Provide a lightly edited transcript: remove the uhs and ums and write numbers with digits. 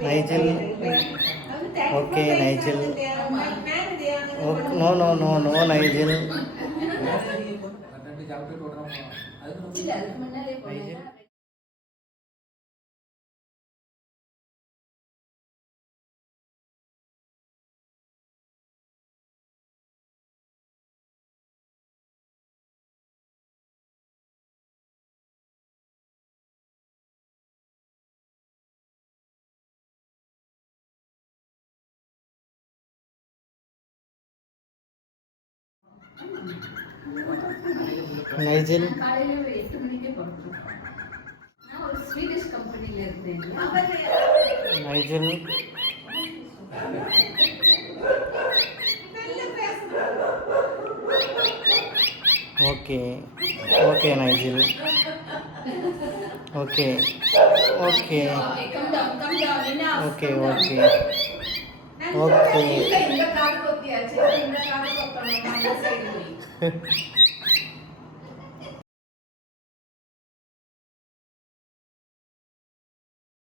Nigel. Okay, Nigel. Okay, no, no, no, no, Nigel. Nigel. Nigel. Nigel. Okay. Okay, Nigel. Okay. Okay. Okay, okay. Okay.